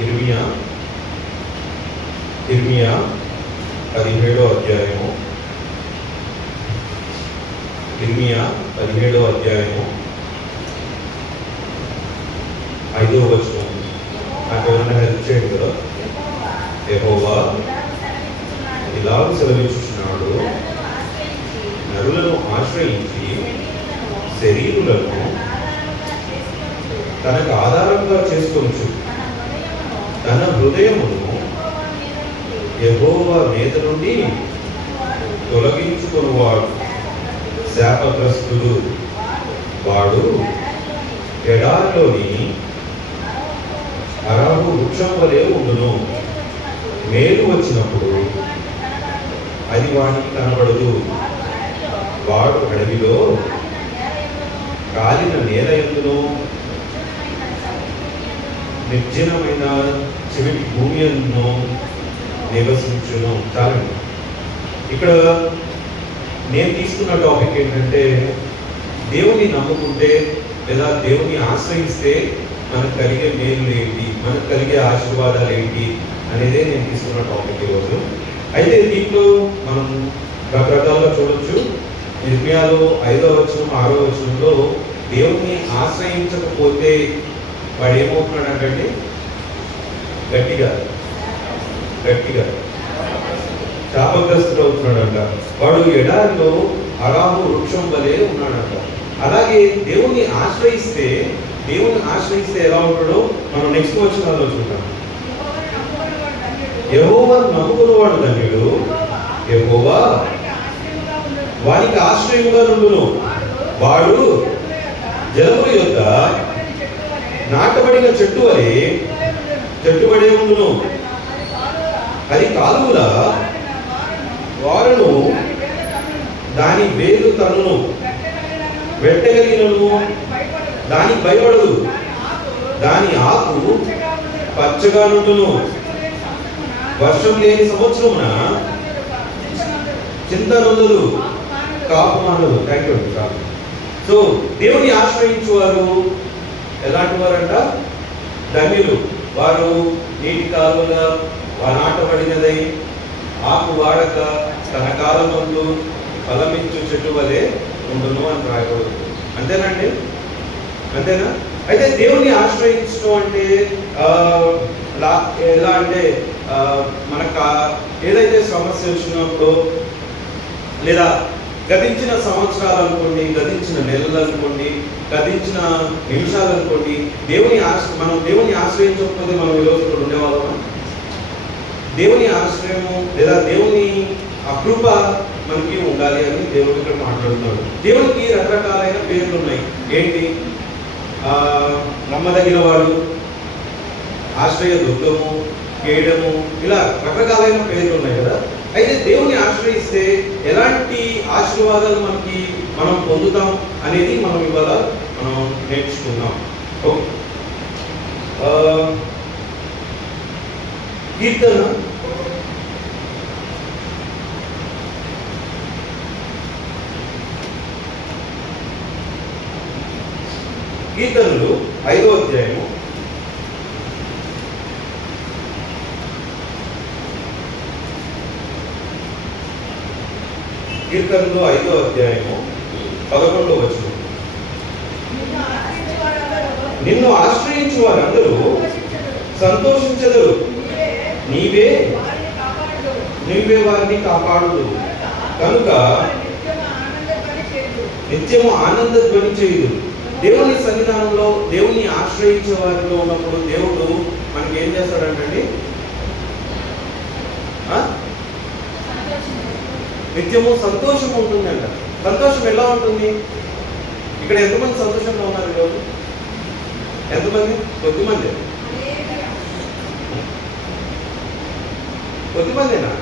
ఇర్మియా. ఇర్మియా పదిహేడో అధ్యాయము. ఇర్మియా పదిహేడో అధ్యాయము. ఐదో వచనం. నాకు ఎవరైనా హెల్ప్ చేయండి కదా ఏహోవా ఇలా సెలవిస్తున్నాడు నరులను ఆశ్రయించి శరీరులను తనకు ఆధారంగా చేసుకొనుచు తన హృదయమును యెహోవా మీద నుండి తొలగించుకునివాడు. శాపగ్రస్తుడు వాడు ఎడారిలోని అరాబు వృక్షం వలె ఉండును. మేలు వచ్చినప్పుడు అది వాడికి కనబడదు. వాడు అడవిలో కాలిన నేల ఎందును? నిర్జనమైన చివరి భూమి అందును నివసించును చాలండి ఇక్కడ నేను తీసుకున్న టాపిక్ ఏంటంటే దేవుని నమ్ముకుంటే లేదా దేవుని ఆశ్రయిస్తే మనకు కలిగే మేలు ఏంటి మనకు కలిగే ఆశీర్వాదాలు ఏంటి అనేదే నేను తీసుకున్న టాపిక్ ఈరోజు. అయితే దీంట్లో మనం రకరకాలుగా చూడొచ్చు. నిర్మయాలో ఐదో వచనం ఆరో వచనంలో దేవుణ్ణి ఆశ్రయించకపోతే వాడు ఏమవుతున్నాడంటే గట్టిగా. గట్టిగా. శాపగ్రస్తుడు అవుతున్నాడంట. వాడు ఎడారిలో అరాము వృక్షం వలె ఉన్నాడంట. అలాగే దేవుణ్ణి ఆశ్రయిస్తే దేవుణ్ణి ఆశ్రయిస్తే ఎలా ఉంటాడో మనం నెక్స్ట్ వచనాల్లో చూద్దాం. యెహోవా నమ్ముకున్నవాడు ధన్యుడు. యెహోవా వానికి ఆశ్రయముగా నుండును. వాడు జలముల యొక్క నాటబడిన చెట్టు వలె చెట్టుబడే ఉండును. అది కాలువల వారును దాని వేలు తన్నును. వెట్టగలిగినను దానికి భయపడదు. దాని ఆకు పచ్చగా నుండును. వర్షం లేని సంవత్సరమున చింత రొందలు కాపు మండదు థ్యాంక్ యూ సో దేవుని ఆశ్రయించేవారు ఎలాంటి వారంట? ధన్యులు. వారు నీటి కాలువల నాటబడినదై ఆకు వాడక తన కాలమందు ఫలమించు చెట్టు వలె ఉండును అని రాయకూడదు అంతేనండి? అంతేనా? అయితే దేవుని ఆశ్రయించడం అంటే లా- ఎలా అంటే మనకు ఏదైతే సమస్య వచ్చినప్పుడు లేదా గతించిన సంవత్సరాలు అనుకోండి గతించిన నెలలు అనుకోండి గతించిన నిమిషాలు అనుకోండి దేవుని ఆశ మనం దేవుని ఆశ్రయించకపోతే మనం ఈరోజు ఇక్కడ ఉండేవాళ్ళమా? దేవుని ఆశ్రయము లేదా దేవుని అకృప మనకి ఉండాలి అని దేవుడు ఇక్కడ మాట్లాడుతున్నాడు. దేవునికి రకరకాలైన పేర్లు ఉన్నాయి. ఏంటి? నమ్మదగిన వాడు ఆశ్రయ దుర్గము కేడము ఇలా రకరకాలైన పేర్లు ఉన్నాయి కదా. అయితే దేవుని ఆశ్రయిస్తే ఎలాంటి ఆశీర్వాదాలు మనకి మనం పొందుతాం? అనేది మనం ఇవాళ మనం నేర్చుకుందాం. కీర్తన. కీర్తనలు ఐదో అధ్యాయము. కీర్తనలు ఐదో అధ్యాయము. పదకొండో వచనం. నిన్ను ఆశ్రయించు వారందరూ సంతోషించదు. నీవే నీవే వారిని కాపాడు కనుక నిత్యము ఆనంద ధ్వని చేయదు దేవుని సన్నిధానంలో దేవుని ఆశ్రయించే వారిలో ఉన్నప్పుడు దేవుడు మనకి ఏం చేస్తాడంటండి? నిత్యము సంతోషం ఉంటుందంట. సంతోషం ఎలా ఉంటుంది? ఇక్కడ ఎంతమంది సంతోషంగా ఉన్నారు ఈరోజు? ఎంతమంది? కొద్దిమంది. కొద్దిమందేనా?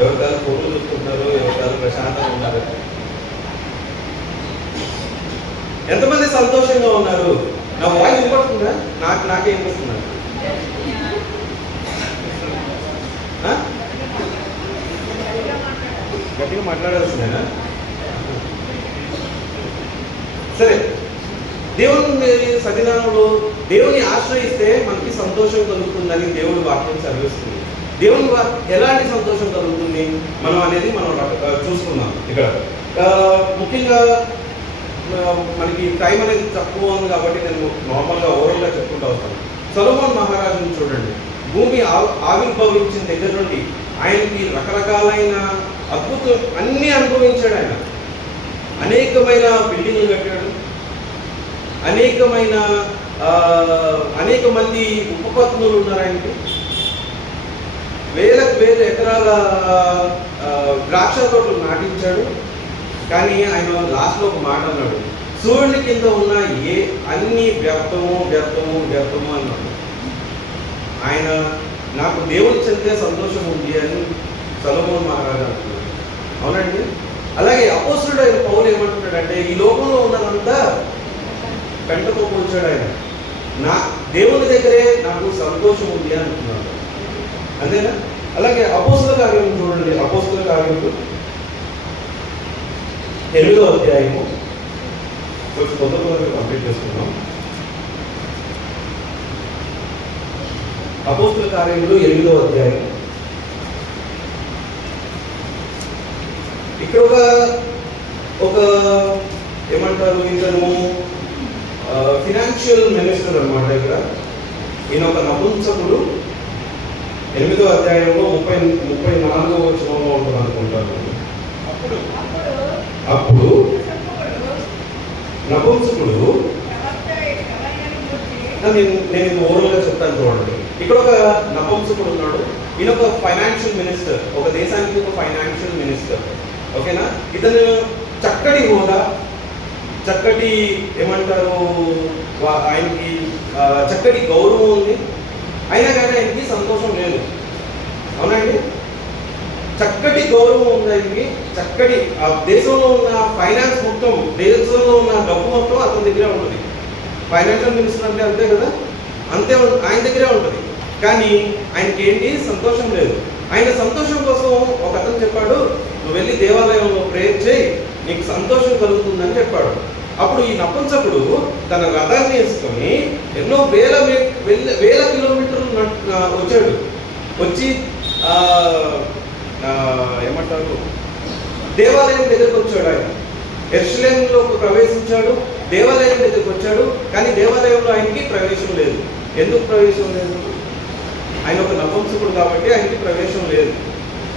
ఎవరి కాదు ఫోటో చూసుకుంటారు ఎవరి కాదు ప్రశాంతంగా ఉన్నారు? ఎంతమంది సంతోషంగా ఉన్నారు? నా వాయిస్ వినపడుతుందా? నాకు నాకే వినిపిస్తున్నా గట్టిగా మాట్లాడాల్సిందేనా? సరే. దేవుని సన్నిధానంలో దేవుని ఆశ్రయిస్తే మనకి సంతోషం కలుగుతుందని దేవుని వాక్యం చదివిస్తుంది. దేవుని ఎలాంటి సంతోషం కలుగుతుంది? మనం అనేది మనం చూసుకున్నాం ఇక్కడ. ముఖ్యంగా మనకి టైం అనేది తక్కువ ఉంది కాబట్టి నేను నార్మల్గా ఓవర్గా చెప్పుకుంటూ వస్తాను. సొలమోన్ మహారాజుని చూడండి. భూమి ఆవిర్భవించిన దగ్గర నుండి ఆయనకి రకరకాలైన అద్భుతం అన్నీ అనుభవించాడు ఆయన. అనేకమైన బిల్డింగ్లు కట్టాడు. అనేకమైన అనేక మంది ఉపపత్నులు ఉన్నారు ఆయనకి. వేలకు వేల ఎకరాల ద్రాక్ష తోటలు నాటించాడు. కానీ ఆయన లాస్ట్లో ఒక మాట అన్నాడు. సూర్యుని కింద ఉన్న ఏ అన్ని వ్యర్థము వ్యర్థము వ్యర్థము అన్నాడు. ఆయన నాకు దేవుని చెందే సంతోషం ఉంది అని సలభం మహారాజు అవునండి. అలాగే అపోసుడు అయిన పౌరులు ఏమంటున్నాడంటే ఈ లోకంలో ఉన్నదంతా పెంటకు పోల్చాడు ఆయన. నా దేవుని దగ్గరే నాకు సంతోషం ఉంది అనుకున్నాడు అంతేనా? అలాగే అపోసుల కార్యం చూడండి. అపోసుల కార్యములు ఎనిమిదో అధ్యాయము. కొంచెం కొత్త కంప్లీట్ చేసుకున్నాం అపోస్తుల కార్యములు ఎనిమిదో అధ్యాయం. ఇక్కడ ఒక ఒక ఏమంటారు ఇతను ఫినాన్షియల్ మినిస్టర్ అనమాట ఇక్కడ. ఈయన ఒక నపుంసకుడు. ఎనిమిదో అధ్యాయంలో ముప్పై ముప్పై నాలుగో వచనంలో ఉంటుంది అనుకుంటాను. అప్పుడు నపుంసకుడు నేను నేను ఓవరాల్గా చెప్తాను చూడండి. ఇక్కడ ఒక నపుంసకుడు ఉన్నాడు. ఈయన ఒక ఫైనాన్షియల్ మినిస్టర్ ఒక దేశానికి ఒక ఫైనాన్షియల్ మినిస్టర్ ఓకేనా? ఇతను చక్కటి హోదా చక్కటి ఏమంటారు ఆయనకి చక్కటి గౌరవం ఉంది. అయినా కానీ ఆయనకి సంతోషం లేదు. అవునండి చక్కటి గౌరవం ఉంది ఆయనకి. చక్కటి ఆ దేశంలో ఉన్న ఫైనాన్స్ మొత్తం దేశంలో ఉన్న డబ్బు మొత్తం అతని దగ్గరే ఉంటుంది. ఫైనాన్షియల్ మినిస్టర్ అంటే అంతే కదా? అంతే ఆయన దగ్గరే ఉంటుంది. కానీ ఆయనకి ఏంటి? సంతోషం లేదు. ఆయన సంతోషం కోసం ఒక అతను చెప్పాడు నువ్వు వెళ్ళి దేవాలయంలో ప్రేయర్ చేయి నీకు సంతోషం కలుగుతుందని చెప్పాడు. అప్పుడు ఈ నపుంసకుడు తన రథాన్ని వేసుకొని ఎన్నో వేల వేల కిలోమీటర్లు వచ్చాడు. వచ్చి ఏమంటారు? దేవాలయం దగ్గరకు వచ్చాడు ఆయన. ఎర్స్లేంలోకి ప్రవేశించాడు దేవాలయం దగ్గరకు వచ్చాడు కానీ దేవాలయంలో ఆయనకి ప్రవేశం లేదు. ఎందుకు ప్రవేశం లేదు? ఆయన ఒక నపుంసకుడు కాబట్టి ఆయనకి ప్రవేశం లేదు.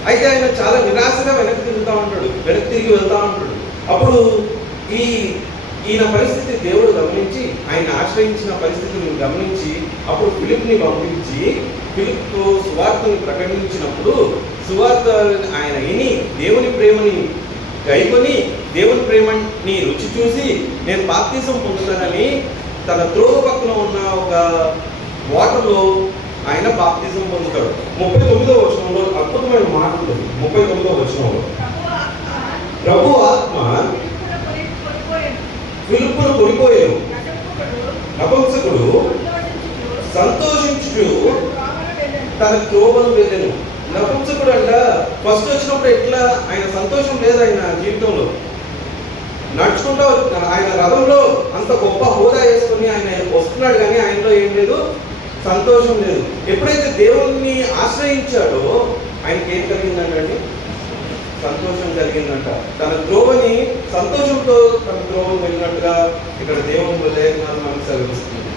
అయితే ఆయన చాలా నిరాశగా వెనక్కి తిరుగుతూ ఉంటాడు వెనక్కి తిరిగి వెళ్తూ ఉంటాడు. అప్పుడు ఈ ఈయన పరిస్థితి దేవుడు గమనించి ఆయన ఆశ్రయించిన పరిస్థితిని గమనించి అప్పుడు ఫిలిప్ని పంపించి ఫిలిప్తో సువార్తను ప్రకటించినప్పుడు సువార్త ఆయన విని దేవుని ప్రేమని కైకొని దేవుని ప్రేమని రుచి చూసి నేను బాప్తీసం పొందుతానని తన త్రోవ పక్కన ఉన్న ఒక వాటర్లో ఆయన బాప్తిజం పొందుతాడు. ముప్పై తొమ్మిదో వచనంలో అద్భుతమైన మాట ఉంటుంది ముప్పై తొమ్మిదో వచనంలో. ప్రభు ఆత్మ పిలుపును కొనిపోయాడు నపుంసకుడు సంతోషించుడు తన త్రోవను వెళ్ళను నపంసకుడు అంట ఫస్ట్ వచ్చినప్పుడు ఎట్లా? ఆయన సంతోషం లేదు ఆయన జీవితంలో? నడుచుకుంటూ ఆయన రథంలో అంత గొప్ప హోదా వేసుకుని ఆయన వస్తున్నాడు కానీ ఆయనలో ఏం లేదు. సంతోషం లేదు. ఎప్పుడైతే దేవుణ్ణి ఆశ్రయించాడో ఆయనకి ఏం కలిగిందంటండి? సంతోషం కలిగిందంట. తన ద్రోవని సంతోషంతో తన ద్రోహం వెళ్ళినట్టుగా ఇక్కడ దేవుని లేఖనాలు మనకు సెలవిస్తుంది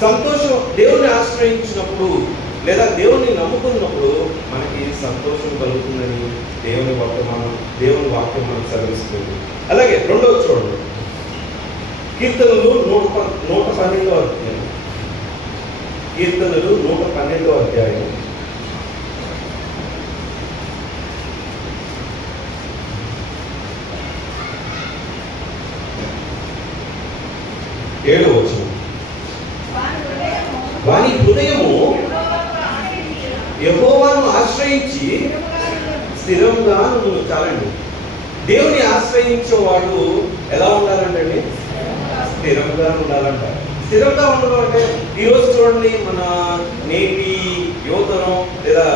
సంతోషం దేవుణ్ణి ఆశ్రయించినప్పుడు లేదా దేవుణ్ణి నమ్ముకున్నప్పుడు మనకి సంతోషం కలుగుతుందని దేవుని వర్తమానం దేవుని వాక్యం మనకు సెలవిస్తుంది అలాగే రెండవ చూడండి. కీర్తనలు నూట నూట పన్నెండవ కీర్తనలు నూట పన్నెండో అధ్యాయం. ఏడో వాని వారి హృదయము యహోవాను ఆశ్రయించి స్థిరంగా నువ్వు చాలండి. దేవుని ఆశ్రయించే వాళ్ళు ఎలా ఉండాలంటే స్థిరంగా ఉండాలంటారు స్థిరంగా ఉండడం అంటే ఈరోజు చూడండి మన నేటి యువతరం లేదా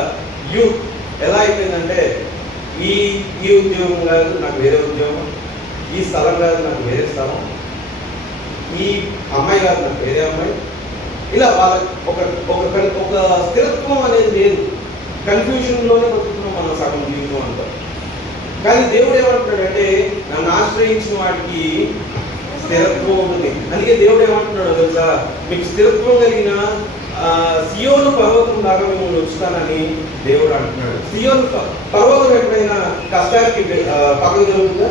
యూత్ ఎలా అయిపోయిందంటే ఈ ఈ ఉద్యోగం కాదు నాకు వేరే ఉద్యోగం. ఈ స్థలం కాదు నాకు వేరే స్థలం. ఈ అమ్మాయి కాదు నాకు వేరే అమ్మాయి. ఇలా వాళ్ళ ఒక ఒక ఒక స్థిరత్వం అనేది లేదు. కన్ఫ్యూషన్లోనే బతుకుతున్నాం మనం సగం జీవితం అంటాం కానీ దేవుడు ఏమంటున్నాడంటే నన్ను ఆశ్రయించిన వాటికి స్థిరత్వం ఉంటుంది అందుకే దేవుడు ఏమంటున్నాడు తెలుసా? మీకు స్థిరత్వం కలిగిన సియోను పర్వతం లాగా మిమ్మల్ని ఉంచుతానని దేవుడు అంటున్నాడు. సియోను ప- పర్వతం ఎప్పుడైనా కష్టానికి పక్కకు జరుగుతుందా?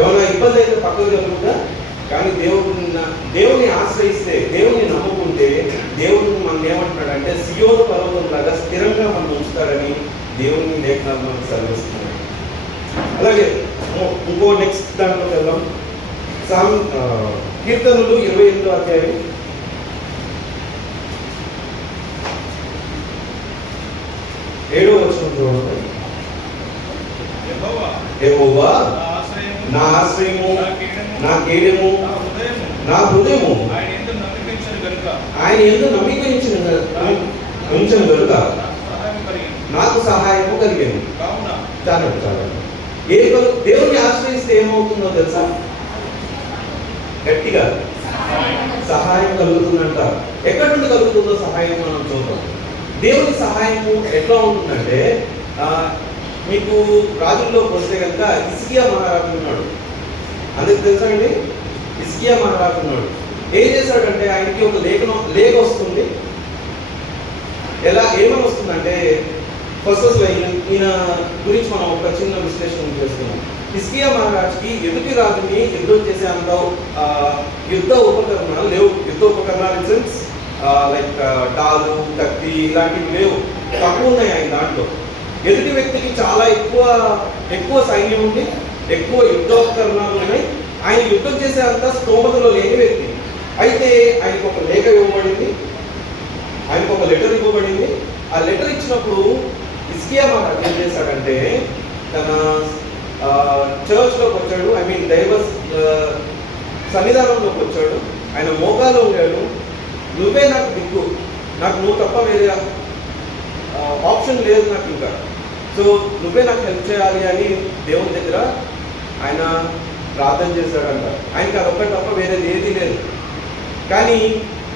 ఏమైనా ఇబ్బంది అయితే పక్కకు జరుగుతుందా? కానీ దేవుడిని దేవుని ఆశ్రయిస్తే దేవుని నమ్ముకుంటే దేవుడు మనం ఏమంటున్నాడంటే సియోను పర్వతం లాగా స్థిరంగా మనం ఉంచుతారని దేవుని లేఖనాలు మనకు సెలవిస్తున్నాడు అలాగే ఇంకో- ఇంకో నెక్స్ట్ దాంట్లోకి వెళ్దాం. ఆ, కీర్తనలు ఇరవై ఎనిమిదో అధ్యాయం. ఏడో వచ్చిన యెహోవా యెహోవా నా ఆశ్రయము, నా కేడము, నా హృదయము, ఆయన నమ్మకించను ఎందు నమ్మిక ఉంచిన కనుక నాకు సహాయము కలిగింది కావున చాలా చాలా ఏ దేవుని ఆశ్రయిస్తే ఏమవుతుందో తెలుసా? గట్టిగా. సహాయం కలుగుతుందంట. ఎక్కడి నుండి కలుగుతుందో సహాయం మనం చూద్దాం. దేవుని సహాయము ఎట్లా ఉంటుందంటే మీకు రాజుల్లోకి వస్తే కనుక ఇస్కియా మహారాజు ఉన్నాడు. అందరికి తెలుసా అండి? ఇస్కియా మహారాజు ఉన్నాడు. ఏం చేశాడంటే ఆయనకి ఒక లేఖనం లేఖ వస్తుంది. ఎలా ఏమని వస్తుందంటే ఫస్ట్ అసలు ఈయన ఈయన గురించి మనం ఒక చిన్న విశ్లేషణ చేసుకున్నాం హిస్కియా మహారాజుకి ఎదుటి రాజుని యుద్ధం చేసే అంత యుద్ధ ఉపకరణాలు లేవు. యుద్ధ ఉపకరణాలు ఇన్ సెన్స్ లైక్ డాలు కత్తి ఇలాంటివి లేవు. తక్కువ ఉన్నాయి ఆయన దాంట్లో. ఎదుటి వ్యక్తికి చాలా ఎక్కువ ఎక్కువ సైన్యం ఉంది ఎక్కువ యుద్ధోపకరణాలు ఉన్నాయి. ఆయన యుద్ధం చేసే అంత స్తోమతలో లేని వ్యక్తి. అయితే ఆయనకు ఒక లేఖ ఇవ్వబడింది. ఆయనకు ఒక లెటర్ ఇవ్వబడింది. ఆ లెటర్ ఇచ్చినప్పుడు ఇస్కియా మహారాజు ఏం చేశాడంటే తన చర్చ్లోకి వచ్చాడు. ఐ మీన్ దైవ సన్నిధానంలోకి వచ్చాడు. ఆయన మోకాలు ఉన్నాడు నువ్వే నాకు దిక్కు. నాకు నువ్వు తప్ప వేరే ఆప్షన్ లేదు నాకు ఇంకా. సో నువ్వే నాకు హెల్ప్ చేయాలి అని దేవుని దగ్గర ఆయన ప్రార్థన చేశాడంట. ఆయనకి అదొక్కటి తప్ప వేరేది ఏదీ లేదు. కానీ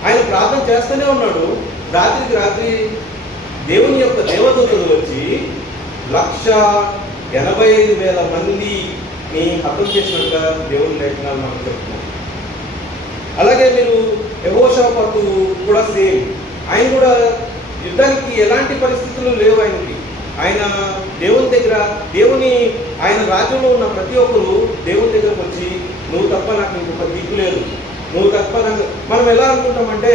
ఆయన ప్రార్థన చేస్తూనే ఉన్నాడు. రాత్రికి రాత్రి దేవుని యొక్క దేవదూతలు వచ్చి లక్ష ఎనభై ఐదు వేల మందిని హతం చేసినట్టుగా దేవుని లేఖనాలు మనం చెప్తున్నాం అలాగే మీరు యహోషాపతు కూడా సేమ్. ఆయన కూడా యుద్ధానికి ఎలాంటి పరిస్థితులు లేవు ఆయనకి. ఆయన దేవుని దగ్గర దేవుని ఆయన రాజ్యంలో ఉన్న ప్రతి ఒక్కరు దేవుని దగ్గరకు వచ్చి నువ్వు తప్ప నాకు ఇంకొక దిక్కు లేదు. నువ్వు తప్ప నాకు మనం ఎలా అనుకుంటామంటే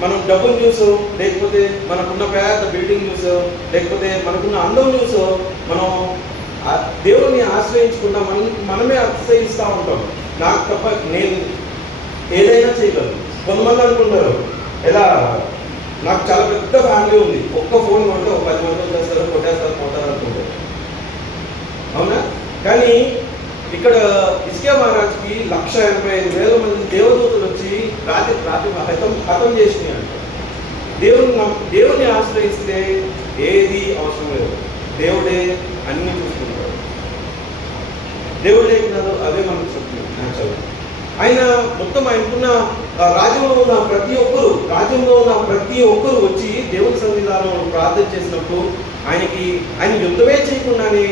మనం డబ్బును చూసో లేకపోతే మనకున్న పెద్ద బిల్డింగ్ చూసో లేకపోతే మనకున్న అందం చూసో మనం దేవుని ఆశ్రయించకుండా మనం మనమే అతిశయిస్తూ ఉంటాం. నాకు తప్ప నేను ఏదైనా చేయగలను. కొంతమంది అనుకుంటారు ఎలా? నాకు చాలా పెద్ద ఫ్యామిలీ ఉంది. ఒక్క ఫోన్ కొంటే ఒక పది మంది వచ్చేస్తారు కొట్టేస్తారు పోతారు అనుకుంటారు. అవునా? కానీ ఇక్కడ ఇస్కే మహారాజ్కి లక్ష ఎనభై ఐదు వేల మంది దేవదూతలు వచ్చి రాత్రి రాత్రి హతం హతం చేసినాయి అంట దేవుని దేవుని ఆశ్రయిస్తే ఏది అవసరం లేదు. దేవుడే అన్ని చూసుకుంటాడు. దేవుడే లేకున్నారు అదే మనకు చెప్తున్నాడు ఆయన మొత్తం ఆయనకున్న రాజ్యంలో ఉన్న ప్రతి ఒక్కరు రాజ్యంలో ఉన్న ప్రతి ఒక్కరు వచ్చి దేవుని సన్నిధానంలో ప్రార్థన చేసినప్పుడు ఆయనకి ఆయన యుద్ధమే చేయకుండానే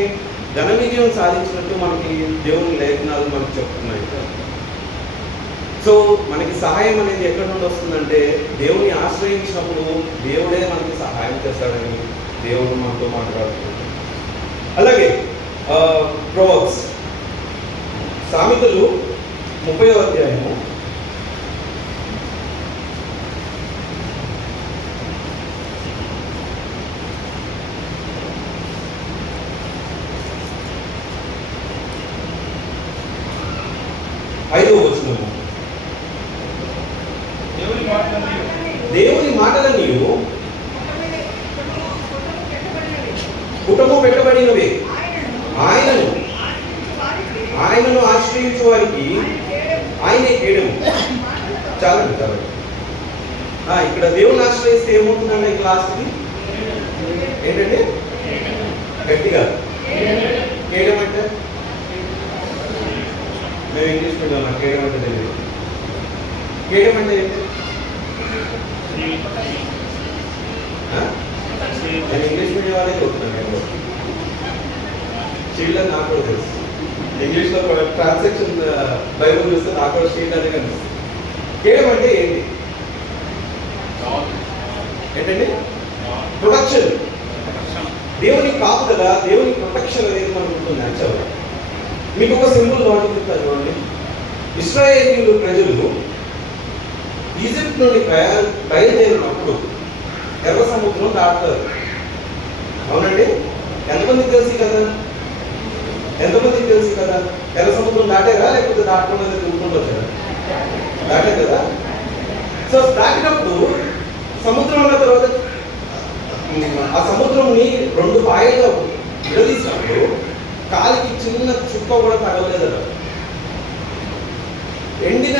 ఘన విజయం సాధించినట్టు మనకి దేవుని లేఖనాలు మనకు చెప్తున్నాయి. సో మనకి సహాయం అనేది ఎక్కడి నుండి వస్తుందంటే దేవుని ఆశ్రయించినప్పుడు దేవుడే మనకి సహాయం చేస్తాడని దేవుడు మనతో మాట్లాడుతున్నాడు. అలాగే ప్రోవర్బ్స్ సామెతలు ముప్పై అధ్యాయము. ఐదవ వచనము. దేవుని మాటలన్నీ దేవుని మాటలన్నీ కుటుంబం ఆయనను. ఆయనను ఆశ్రయించు వారికి ఆయనే కేడము. చాలండి చాలండి. ఇక్కడ దేవుని ఆశ్రయిస్తే ఏమవుతుందండి ఈ క్లాస్కి? ఏంటంటే గట్టిగా. కేడం అంటే? మేము ఇంగ్లీష్ మీడియం నాకు కేడం అంటే తెలియదు. కేయడం అంటే ఏంటి? నేను ఇంగ్లీష్ మీడియం వాళ్ళే చదువుతున్నాను. షీల్డ్ నాకు కూడా తెలుసు. ఇంగ్లీష్లో ట్రాన్సాక్షన్ బైబుల్ చూస్తే నాకు కూడా షీల్డ్ అనే కనిపిస్తుంది. కేయడం అంటే ఏంటి? ఏంటండి? ప్రొడక్షన్ దేవుని కాపుదల దేవుని ప్రొటెక్షన్ అనేది మనకు ఉంటుంది యాక్చువల్గా మీకు ఒక సింపుల్ లాజిక్ చెప్తాను చూడండి. ఇస్రాయేలీలు ప్రజలు ఈజిప్ట్ నుండి బయలు బయలుదేరినప్పుడు ఎర్ర సముద్రం దాటుతారు. అవునండి? ఎంతమందికి తెలుసు కదా ఎంతమందికి తెలుసు కదా? ఎర్ర సముద్రం దాటారా? లేకపోతే దాటకుండా తిరుగుకుంటూ వచ్చారా? దాటే కదా? సో దాటినప్పుడు సముద్రం ఉన్న తర్వాత ఆ సముద్రంని రెండు పాయలుగా విడదీసినప్పుడు కాలికి చిన్న చుక్క కూడా తగలలేదట. ఎండిన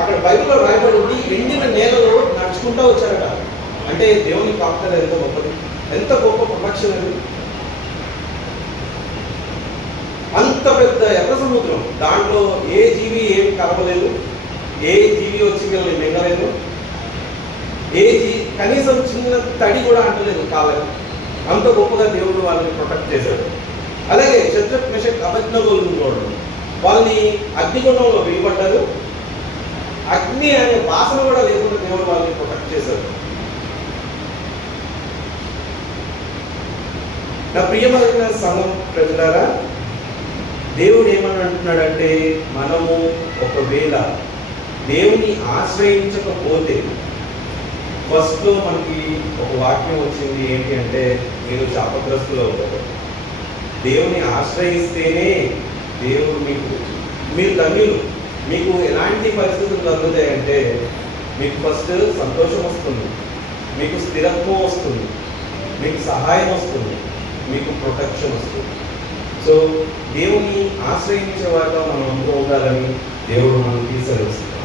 అక్కడ బైబిల్లో రాయబడి ఉంది ఎండిన నేలలో నడుచుకుంటూ వచ్చారట. అంటే దేవుని కాపుదల ఎంత గొప్పది. ఎంత గొప్ప ప్రొటెక్షన్ అది అంత పెద్ద ఎర్ర సముద్రం దాంట్లో ఏ జీవి ఏం కలవలేదు ఏ జీవి వచ్చి మిమ్మల్ని మింగలేదు ఏ జీ కనీసం చిన్న తడి కూడా అంటలేదు కాళ్ళకి అంత గొప్పగా దేవుడు వాళ్ళని ప్రొటెక్ట్ చేశాడు. అలాగే శత్రుక్ మిషక్ అభజ్ఞగోలు కూడా వాళ్ళని అగ్నిగుండంలో వేయబడ్డారు. అగ్ని అనే వాసన కూడా లేకుండా దేవుడు వాళ్ళని ప్రొటెక్ట్ చేశారు నా ప్రియమైన సంఘం ప్రజలారా దేవుడు ఏమని అంటున్నాడంటే మనము ఒకవేళ దేవుని ఆశ్రయించకపోతే ఫస్ట్లో మనకి ఒక వాక్యం వచ్చింది ఏంటి అంటే మీరు శాపగ్రస్తులు అవుతారు. దేవుని ఆశ్రయిస్తేనే దేవుడు మీకు మీరు తమిళు మీకు ఎలాంటి పరిస్థితులు కలుగుతాయంటే మీకు ఫస్ట్ సంతోషం వస్తుంది మీకు స్థిరత్వం వస్తుంది మీకు సహాయం వస్తుంది మీకు ప్రొటెక్షన్ వస్తుంది. సో దేవుని ఆశ్రయించే వారిగా మనం ఉండాలని దేవుడు మనకి సెలవుస్తుంది